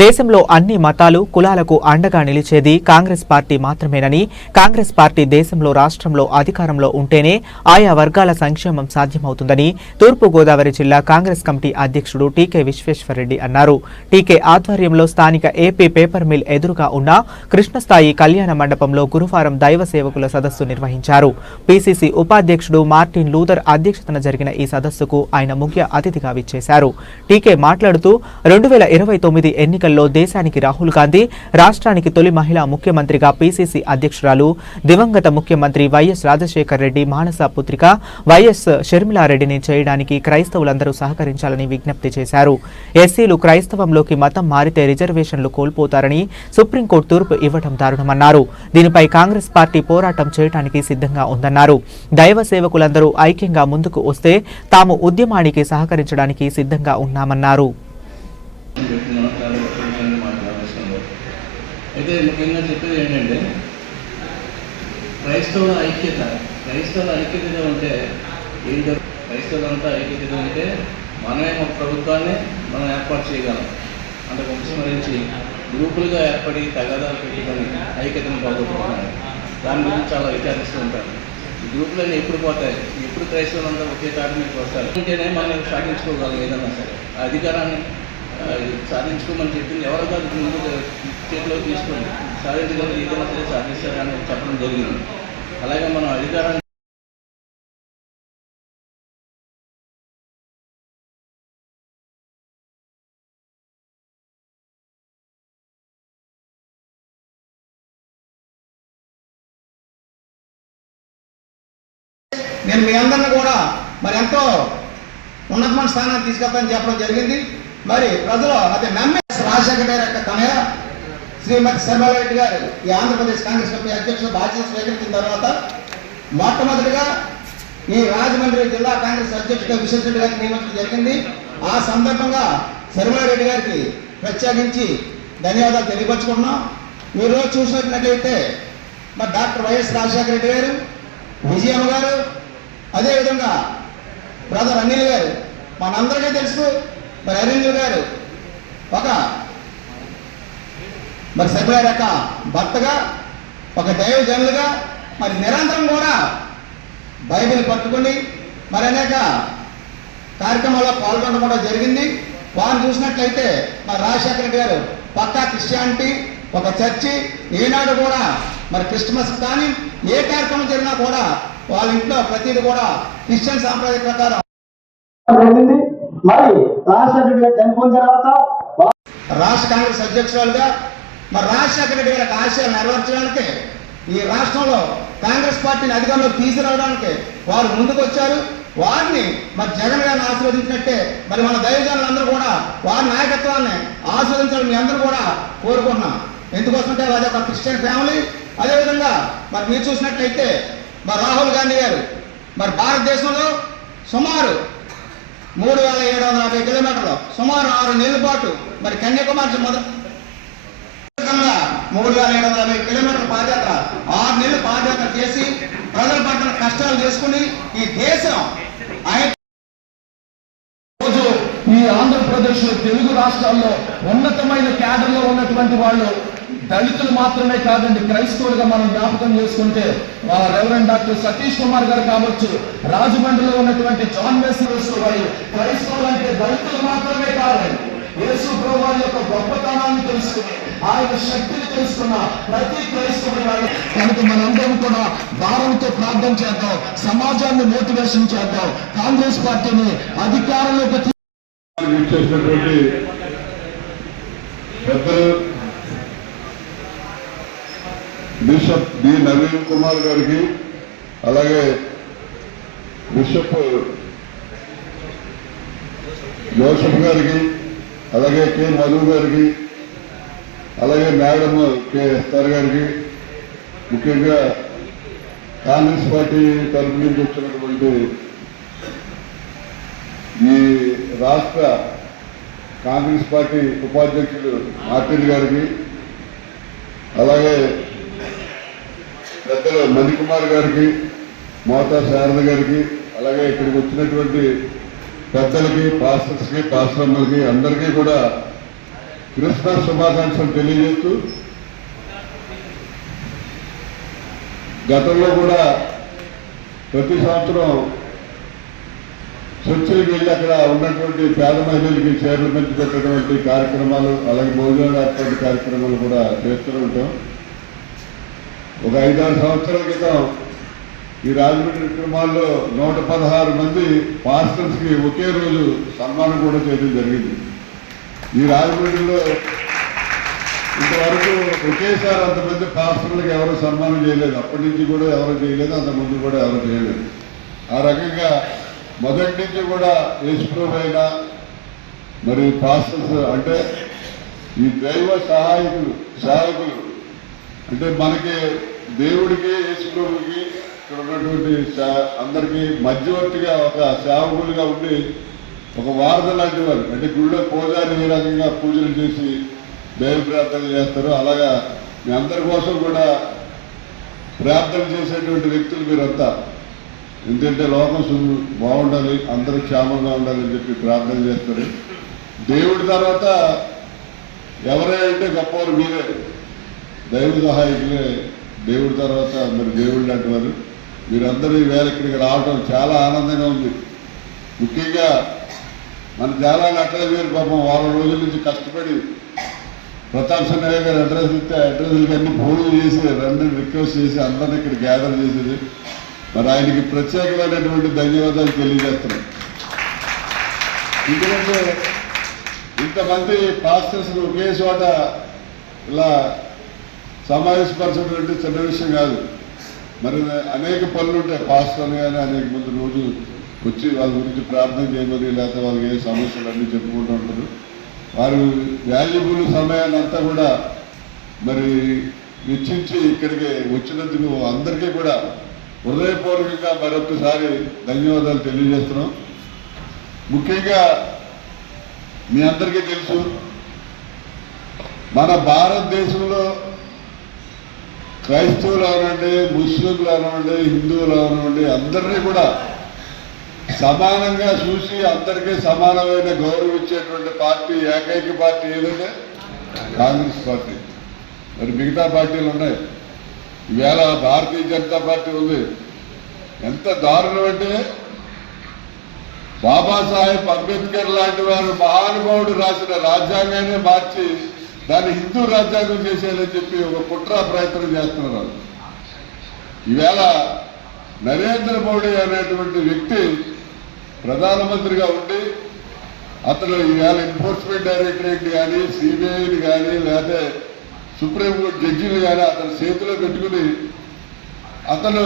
దేశంలో అన్ని మతాలు కులాలకు అండగా నిలిచేది కాంగ్రెస్ పార్టీ మాత్రమేనని కాంగ్రెస్ పార్టీ దేశంలో రాష్ట్రంలో అధికారంలో ఉంటేనే ఆయా వర్గాల సంక్షేమం సాధ్యమవుతుందని తూర్పు గోదావరి జిల్లా కాంగ్రెస్ కమిటీ అధ్యక్షుడు టీకే విశ్వేశ్వరరెడ్డి అన్నారు. టీకే ఆధ్వర్యంలో స్థానిక ఏపీ పేపర్ మిల్ ఎదురుగా ఉన్న కృష్ణస్థాయి కళ్యాణ మండపంలో గురువారం దైవ సేవకుల సదస్సు నిర్వహించారు. పీసీసీ ఉపాధ్యక్షుడు మార్టిన్ లూథర్ అధ్యక్షతన జరిగిన ఈ సదస్సుకు ఆయన ముఖ్య అతిథిగా విచ్చేశారు. టీకే మాట్లాడుతూ రెండు వేల ఇరవై తొమ్మిది ఎన్నిక ఎన్నికల్లో దేశానికి రాహుల్ గాంధీ రాష్ట్రానికి తొలి మహిళా ముఖ్యమంత్రిగా పీసీసీ అధ్యక్షురాలు దివంగత ముఖ్యమంత్రి వైఎస్ రాజశేఖర్ రెడ్డి మానస పుత్రిక వైఎస్ షర్మిలారెడ్డిని చేయడానికి క్రైస్తవులందరూ సహకరించాలని విజ్ఞప్తి చేశారు. ఎస్సీలు క్రైస్తవంలోకి మతం మారితే రిజర్వేషన్లు కోల్పోతారని సుప్రీంకోర్టు తీర్పు ఇవ్వడం దారుణమన్నారు. దీనిపై కాంగ్రెస్ పార్టీ పోరాటం చేయడానికి సిద్ధంగా ఉందన్నారు. దైవ సేవకులందరూ ఐక్యంగా ముందుకు వస్తే తాము ఉద్యమానికి సహకరించడానికి సిద్ధంగా ఉన్నామన్నారు. అయితే ముఖ్యంగా చెప్పేది ఏంటంటే క్రైస్తవుల ఐక్యత క్రైస్తవుల ఐక్యతగా ఉంటే ఏంటో? క్రైస్తవులంతా ఐక్యతగా ఉంటే మనమే ఒక ప్రభుత్వాన్ని మనం ఏర్పాటు చేయగలం. అంటే ఉపసంహరించి గ్రూపులుగా ఏర్పడి తగాదాలు పెట్టుకొని ఐక్యతను పోగొట్టుకున్నాను దాని గురించి చాలా విచారిస్తూ ఉంటాను ఈ గ్రూపులన్నీ ఎప్పుడు పోతాయి? ఎప్పుడు క్రైస్తవులంతా ఒకే తాటి మీదకి వస్తారు ఉంటేనే మనం సాగించుకోగలం ఏదన్నా సరే. అధికారాన్ని సాధించుకోమని చెప్పింది ఎవరో కాదు ముందు చేతిలో తీసుకోండి. సాధించగలరు ఏదైనా సరే సాధిస్తారని చెప్పడం జరిగింది. అలాగే మనం అధికారాన్ని నేను మీ అందరిని కూడా మరి ఎంతో ఉన్నతమైన స్థానాన్ని తీసుకెళ్తానని చెప్పడం జరిగింది. మరి ప్రజలు అది నమ్మి రాజశేఖర గారి యొక్క తనయ శ్రీమతి శర్మారెడ్డి గారు ఈ ఆంధ్రప్రదేశ్ కాంగ్రెస్ కమిటీ అధ్యక్షుడు బాధ్యత స్వీకరించిన తర్వాత మొట్టమొదటిగా ఈ రాజమండ్రి జిల్లా కాంగ్రెస్ అధ్యక్షుడిగా విశ్వేశ్వర గారికి నియమించడం జరిగింది. ఆ సందర్భంగా శర్మారెడ్డి గారికి ప్రత్యేకించి ధన్యవాదాలు తెలియపరుచుకుంటున్నాం. ఈ రోజు చూసినట్లయితే మరి డాక్టర్ వైఎస్ రాజశేఖర రెడ్డి గారు విజయమ్మ గారు అదేవిధంగా బ్రదర్ అనిల్ గారు మనందరికీ తెలుసు మరి అరవింద్ గారు ఒక మరి సభ్యుల యొక్క భర్తగా ఒక దైవజనులుగా మరి నిరంతరం కూడా బైబిల్ పట్టుకుని మరి అనేక కార్యక్రమాల్లో పాల్గొనడం కూడా జరిగింది. వారిని చూసినట్లయితే మరి రాజశేఖర రెడ్డి గారు పక్కా క్రిస్టియానిటీ ఒక చర్చి ఈనాడు కూడా మరి క్రిస్మస్ కానీ ఏ కార్యక్రమం జరిగినా కూడా వాళ్ళ ఇంట్లో ప్రతిదీ కూడా క్రిస్టియన్ సాంప్రదాయ ప్రకారం జరిగింది. మరి రాజశేఖర రెడ్డి గారు చనిపోయిన తర్వాత రాష్ట్ర కాంగ్రెస్ అధ్యక్షురాలుగా మరి రాజశేఖర రెడ్డి గారి ఆశయాలు నెరవేర్చడానికి ఈ రాష్ట్రంలో కాంగ్రెస్ పార్టీని అధికారంలో తీసుకురావడానికి వారు ముందుకు వచ్చారు వారిని మరి జగన్ గారిని ఆశీర్వదించినట్టే మరి మన దైవజనులందరూ కూడా వారి నాయకత్వాన్ని ఆశీర్వదించాలని మీ అందరూ కూడా కోరుకుంటున్నాం. ఎందుకోసమంటే అది ఒక క్రిస్టియన్ ఫ్యామిలీ. అదేవిధంగా మరి మీరు చూసినట్లయితే మరి రాహుల్ గాంధీ గారు మరి భారతదేశంలో సుమారు మూడు వేల ఏడు వందల యాభై కిలోమీటర్లు. సుమారు ఆరు నెలల పాటు. మరి కన్యాకుమారి మొదటి మూడు వేల ఏడు వందల యాభై కిలోమీటర్ల పాదయాత్ర. ఆరు నెలలు పాదయాత్ర చేసి ప్రజల పట్ల కష్టాలు చేసుకుని ఈ దేశం రోజు ఈ ఆంధ్రప్రదేశ్ తెలుగు రాష్ట్రాల్లో ఉన్నతమైన క్యాడర్లో ఉన్నటువంటి వాళ్ళు దళితులు మాత్రమే కాదండి క్రైస్తవులుగా మనం జ్ఞాపకం చేసుకుంటే ఆ రెవరెండ్ డాక్టర్ సతీష్ కుమార్ గారు కావచ్చు రాజమండ్రిలో ఉన్నటువంటి జాన్ మెస్సర్స్ వారి క్రైస్తవులు అంటే దళితులు మాత్రమే కాదండి యేసు ప్రభువారి యొక్క గొప్పతనాన్ని తెలుసుకుని ఆయన శక్తిని తెలుసుకున్న ప్రతి క్రైస్తవుడు వాళ్ళు కనుక మనందరం కూడా భారంతో ప్రార్థన చేద్దాం సమాజాన్ని మోటివేషన్ చేద్దాం కాంగ్రెస్ పార్టీని అధికారంలోకి పెద్దలు బిషప్ డి నవీన్ కుమార్ గారికి అలాగే బిషప్ జోసఫ్ గారికి అలాగే కె మధు గారికి అలాగే మేడం కె ఎస్ఆర్ గారికి ముఖ్యంగా కాంగ్రెస్ పార్టీ తరఫు నుంచి వచ్చినటువంటి ఈ రాష్ట్ర కాంగ్రెస్ పార్టీ ఉపాధ్యక్షులు మార్టిన్ గారికి అలాగే పెద్దలు మణికుమార్ గారికి మోతా శారద గారికి అలాగే ఇక్కడికి వచ్చినటువంటి పెద్దలకి పాస్టర్స్కి పాస్టర్లకి అందరికీ కూడా క్రిస్మస్ శుభాకాంక్షలు తెలియజేస్తూ గతంలో కూడా ప్రతి సంవత్సరం చర్చిలకు వెళ్ళి అక్కడ ఉన్నటువంటి పేద మహిళలకి చీరలు పెంచి పెట్టినటువంటి కార్యక్రమాలు అలాగే భోజనాలు అటువంటి కార్యక్రమాలు కూడా చేస్తూ ఉంటాం. ఒక ఐదారు సంవత్సరాల క్రితం ఈ రాజమండ్రి కుటుంబాల్లో నూట పదహారు మంది పాస్టర్స్కి ఒకే రోజు సన్మానం కూడా చేయడం జరిగింది. ఈ రాజమండ్రిలో ఇంతవరకు ఒకేసారి అంతమంది పాస్టర్లకు ఎవరు సన్మానం చేయలేదు. అప్పటి నుంచి కూడా ఎవరు చేయలేదు అంత ముందు కూడా ఎవరు చేయలేదు. ఆ రకంగా మొదటి నుంచి కూడా యేసుప్రభు అయినా మరి పాస్టర్స్ అంటే ఈ దైవ సహాయకులు సహాయకులు. అంటే మనకి దేవుడికి యేసుప్రభుకి ఇక్కడ ఉన్నటువంటి అందరికీ మధ్యవర్తిగా ఒక సేవకులుగా ఉండి ఒక వారధ లాంటి వారు. అంటే గుళ్ళో పూజారి ఏ రకంగా పూజలు చేసి దైవ ప్రార్థనలు చేస్తారు అలాగా మీ అందరి కోసం కూడా ప్రార్థన చేసేటువంటి వ్యక్తులు మీరంతా. ఎందుకంటే లోకం బాగుండాలి అందరూ క్షేమంగా ఉండాలని చెప్పి ప్రార్థన చేస్తారు. దేవుడి తర్వాత ఎవరే అంటే గొప్పవారు మీరే. దైవ సహాయకులే. దేవుడి తర్వాత మీరు దేవుళ్ళు అంటున్నారు మీరందరూ ఈ వేళ ఇక్కడికి రావడం చాలా ఆనందంగా ఉంది. ముఖ్యంగా మన చాలా అట్లా మీరు పాపం వారం రోజుల నుంచి కష్టపడి ప్రతాప్ సన్నయ్య గారు అడ్రస్ ఇస్తే అడ్రస్లకి అన్ని ఫోన్లు చేసి రెండు రిక్వెస్ట్ చేసి అందరిని ఇక్కడ గ్యాదర్ చేసేది. మరి ఆయనకి ప్రత్యేకమైనటువంటి ధన్యవాదాలు తెలియజేస్తున్నాం. ఎందుకంటే ఇంతమంది పాస్టర్స్ ఒకే చోట ఇలా సమావేశపరచడం అంటే చిన్న విషయం కాదు. మరి అనేక పనులు ఉంటాయి. పాస్టర్లు కానీ అనేక మంది రోజు వచ్చి వాళ్ళ గురించి ప్రార్థన చేయమని లేకపోతే వాళ్ళకి ఏ సమస్యలు అన్నీ చెప్పుకుంటూ ఉంటారు. వారు వాల్యుబుల్ సమయాన్ని అంతా కూడా మరి వెచ్చించి ఇక్కడికి వచ్చినందుకు అందరికీ కూడా హృదయపూర్వకంగా మరొకసారి ధన్యవాదాలు తెలియజేస్తున్నాం. ముఖ్యంగా మీ అందరికీ తెలుసు మన భారతదేశంలో క్రైస్తవులు అవనండి ముస్లింలు అవనండి హిందువులు అవనండి అందరినీ కూడా సమానంగా చూసి అందరికీ సమానమైన గౌరవం ఇచ్చేటువంటి పార్టీ ఏకైక పార్టీ ఏదంటే కాంగ్రెస్ పార్టీ. మరి మిగతా పార్టీలు ఉన్నాయి. ఈవేళ భారతీయ జనతా పార్టీ ఉంది. ఎంత దారుణం అంటే బాబాసాహెబ్ అంబేద్కర్ లాంటి వారు మహానుభావుడు రాసిన రాజ్యాంగాన్ని మార్చి దాన్ని హిందూ రాజ్యాంగం చేసేయాలని చెప్పి ఒక కుట్ర ప్రయత్నం చేస్తున్నారు. ఈవేళ నరేంద్ర మోడీ అనేటువంటి వ్యక్తి ప్రధానమంత్రిగా ఉండి అతను ఈవేళ ఎన్ఫోర్స్మెంట్ డైరెక్టరేట్ కానీ సిబిఐని కానీ లేకపోతే సుప్రీంకోర్టు జడ్జిలు కానీ అతని చేతిలో పెట్టుకుని అతను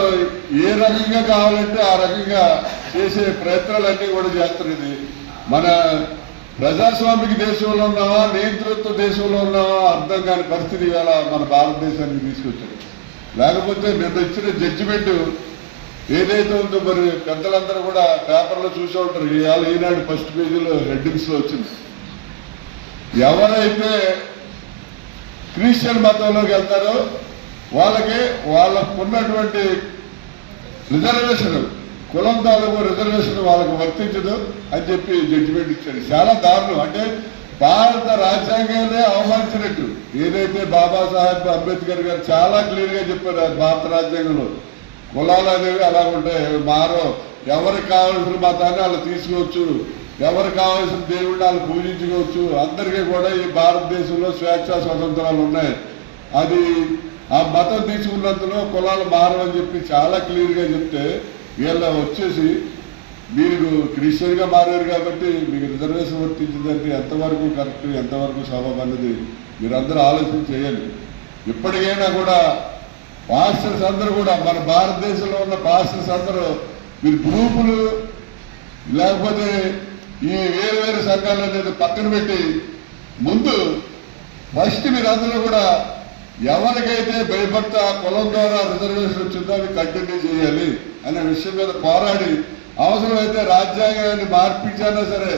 ఏ రకంగా కావాలంటే ఆ రకంగా చేసే ప్రయత్నాలన్నీ కూడా చేస్తున్నది. మన ప్రజాస్వామిక దేశంలో ఉన్నావా? నియంతృత్వ దేశంలో ఉన్నావా? అర్థం కాని పరిస్థితి ఇవాళ మన భారతదేశానికి తీసుకొచ్చాడు లేకపోతే నిన్న ఇచ్చిన జడ్జిమెంట్ ఏదైతే ఉందో మరి పెద్దలందరూ కూడా పేపర్లో చూసే ఉంటారు. ఇవాళ ఈనాడు ఫస్ట్ పేజీలో హెడ్డింగ్స్లో వచ్చింది. ఎవరైతే క్రిస్టియన్ మతంలోకి వెళ్తారో వాళ్ళకి వాళ్ళకు ఉన్నటువంటి రిజర్వేషన్ కులం రిజర్వేషన్ వాళ్ళకు వర్తించదు అని చెప్పి జడ్జిమెంట్ ఇచ్చాడు. చాలా దారుణం. అంటే భారత రాజ్యాంగాన్ని అవమానించినట్టు. ఏదైతే బాబాసాహెబ్ అంబేద్కర్ గారు చాలా క్లియర్గా చెప్పారు భారత రాజ్యాంగంలో. కులాలు అనేవి అలా ఉంటాయి. అవి మారో ఎవరికి కావాల్సిన మతాన్ని వాళ్ళు తీసుకోవచ్చు. ఎవరికి కావాల్సిన దేవుడిని వాళ్ళు పూజించుకోవచ్చు. అందరికీ కూడా ఈ భారతదేశంలో స్వేచ్ఛ స్వతంత్రాలు ఉన్నాయి. అది ఆ మతం తీసుకున్నందులో కులాలు మారవని చెప్పి చాలా క్లియర్గా చెప్తే వీళ్ళ వచ్చేసి మీరు క్రిస్టియన్గా మారారు కాబట్టి మీకు రిజర్వేషన్ వర్తించిందంటే ఎంతవరకు కరెక్ట్ ఎంతవరకు సబబ్ అన్నది మీరందరూ ఆలోచన చేయాలి. ఇప్పటికైనా కూడా పాస్టర్స్ అందరూ కూడా మన భారతదేశంలో ఉన్న పాస్టర్స్ అందరూ మీరు గ్రూపులు లేకపోతే ఈ వేరు వేరు సంఘాలు అనేది పక్కన పెట్టి ముందు ఫస్ట్ మీరందరూ కూడా ఎవరికైతే భయపడతా కులం ద్వారా రిజర్వేషన్ వచ్చిందో అవి కంటిన్యూ చేయాలి. అనే విషయం మీద పోరాడి అవసరమైతే రాజ్యాంగాన్ని మార్పించానా సరే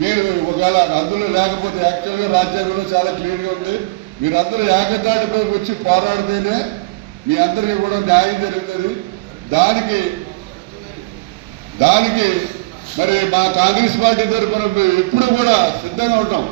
మీరు ఒకవేళ అందులో లేకపోతే యాక్చువల్గా రాజ్యాంగంలో చాలా క్లియర్గా ఉంది. మీరందరూ ఏకతాటిపై వచ్చి పోరాడితేనే మీ అందరికీ కూడా న్యాయం జరుగుతుంది. దానికి దానికి మరి మా కాంగ్రెస్ పార్టీ తరఫున ఎప్పుడు కూడా సిద్ధంగా ఉంటాం.